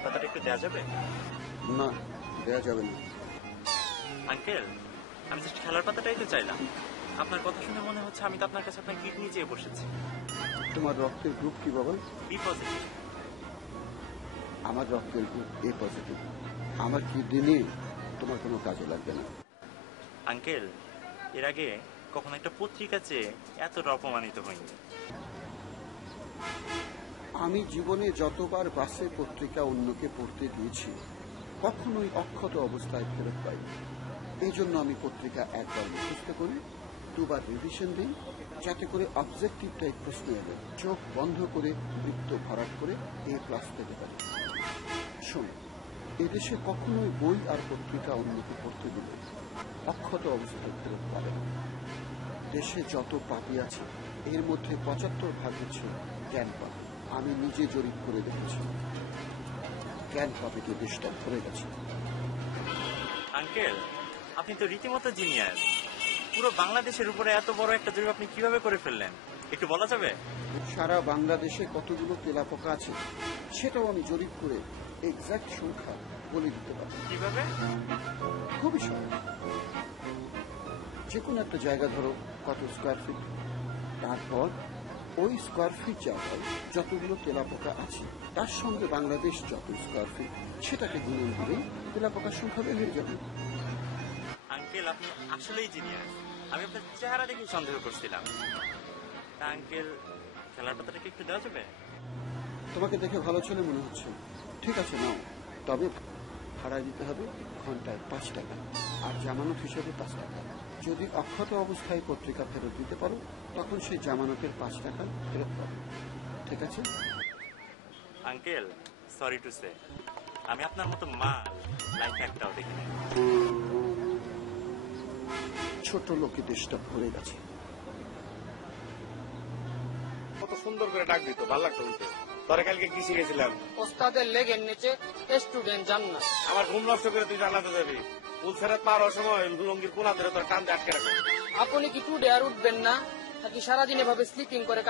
খেলার পাতাটা একটু দেওয়া যাবে? না, দেওয়া যাবে না। আঙ্কেল, আমি জাস্ট খেলার পাতাটাই তো চাইলাম। আপনার কথা শুনে মনে হচ্ছে আমি তো আপনার কাছে আপনার কিডনি চেয়ে বসেছি। তোমার রক্তের গ্রুপ কি বাবা? B positive. আমার রক্তের গ্রুপ এ পজিটিভ। আমার কিডনি নিয়ে তোমার কোনো কাজে লাগবে না। আঙ্কেল, এর আগে কখনো একটা পত্রিকা চেয়ে এতটা অপমানিত হয়নি। আমি জীবনে যতবার বাসে পত্রিকা অন্যকে পড়তে দিয়েছি কখনোই অক্ষত অবস্থায় ফেরত পাই। এই জন্য আমি পত্রিকা একবার মুখস্থ করি, দুবার রিভিশন দিই, যাতে করে অবজেক্টিভ টাইপ প্রশ্ন এলে চোখ বন্ধ করে বৃত্ত ভরাট করে A+ পেতে পারি। শোন, এদেশে কখনোই বই আর পত্রিকা অন্যকে পড়তে দিলে অক্ষত অবস্থায় ফেরত পাবে না। দেশে যত পাপী আছে এর মধ্যে ৭৫% হচ্ছে জ্ঞান পাপ। আমি নিজে জরিপ করে দেখেছি, জ্ঞান পাপীকে দেশটা ভরে গেছে। আঙ্কেল, আপনি তো রীতিমতো জিনিয়াস। পুরো বাংলাদেশের উপরে এত বড় একটা জরিপ আপনি কিভাবে করে ফেললেন, একটু বলা যাবে? সারা বাংলাদেশে কতগুলো তেলাপোকা আছে সেটাও আমি জরিপ করে এক্সাক্ট সংখ্যা বলে দিতে পারি। কিভাবে? খুবই সহজ। যে কোনো একটা জায়গা ধরো কত স্কোয়ার ফিট, তারপর ওই স্কোয়ার ফিট জায়গায় যতগুলো তেলাপোকা আছে তার সঙ্গে বাংলাদেশ যত স্কোয়ার ফিট সেটাকে গুণন করে তেলাপোকার সংখ্যা বের হয়ে যাবে। আঙ্কেল, আপনি আসলেই জিনিয়াস। আমি আপনার চেহারা দেখে সন্দেহ করছিলাম। তা আঙ্কেল, খেলার পাতাটাকে একটু দেওয়া যাবে? তোমাকে দেখে ভালো ছেলে মনে হচ্ছে। ঠিক আছে, নাও। তবে ভাড়া দিতে হবে ঘন্টায় ৫ টাকা, আর জামানত হিসেবে ৫ টাকা। যদি অক্ষত অবস্থায় পত্রিকা ফেরত দিতে পারো তখন সেই জামানতের ৫ টাকা ফেরত পাবে। ঠিক আছে? আঙ্কেল, সরি টু সে, আমি আপনার মতো মাল লাইফে একটাও দেখিনি। ছোট লোকে দেশটা ভরে গেছে। কত সুন্দর করে ডাক দিত, ভালো লাগতো বলতে। তোরা কালকে কি শিখেছিলাম? ওস্তাদের লেগের নিচে স্টুডেন্ট জান্নাত। আমার ঘুম নষ্ট করে তুই জানাতে যাবি। পুলসেরাত পার হওয়ার সময় লুঙ্গির কোনা ধরে তোর কান্দে আটকে রাখো। আপনি কি টুডে আর উঠবেন না, নাকি সারাদিন এভাবে স্লিপিং করে